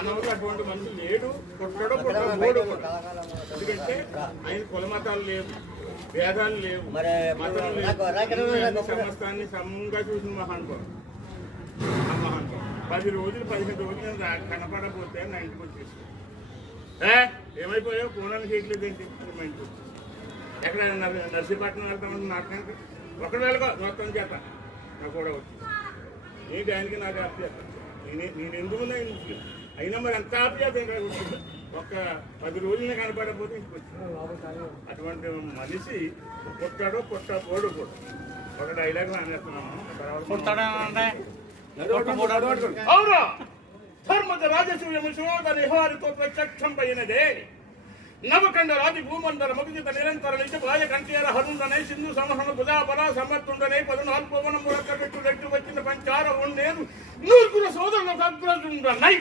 మానవుడు అటువంటి మనిషి లేడు, పుట్టడో పుట్టడు కూడా. ఎందుకంటే ఆయన కుల మతాలు లేవు, భేదాలు లేవు, మతాలు లేవు, సమస్తాన్ని సమంగా చూసిన మహానుభావుడు. ఆ మహానుభావుడు 10 రోజులు 15 రోజులు కనపడకపోతే నా ఇంటికి వచ్చేసి ఏమైపోయావు పూనాన్ని చేయట్లేదేంటి మా ఇంటికి వచ్చేసి. ఎక్కడ నర్సీపట్నం వెళ్తామని నాటకానికి ఒకటి వెళ్ళగా మొత్తం చేత నాకు కూడా వచ్చింది. ఏంటి ఆయనకి నాకు ఆప్యాయత, నేను ఎందుకు అయినా మరి ఎంత ఆప్యాయత వచ్చింది. ఒక 10 రోజులనే కనపడకపోతే ఇంటికి వచ్చింది. అటువంటి మనిషి పుట్టాడో పుట్టపోడు కూడా. ఒక డైలాగ్ అవునా ధర్మద రాజసూయము శివోద నిహారితో ప్రత్యక్షంపైనదే నవకండ రాజి భూమండల మగుజిత నిరంతర నిజ బాయ కంఠేర హరుండనే సింధు సంహరణ బుధాబల సమర్థుండనే 14 పవనములక పెట్టు రెట్టు వచ్చిన పంచార ఉండేదు 100 సోదరులకు అగ్రజుండనై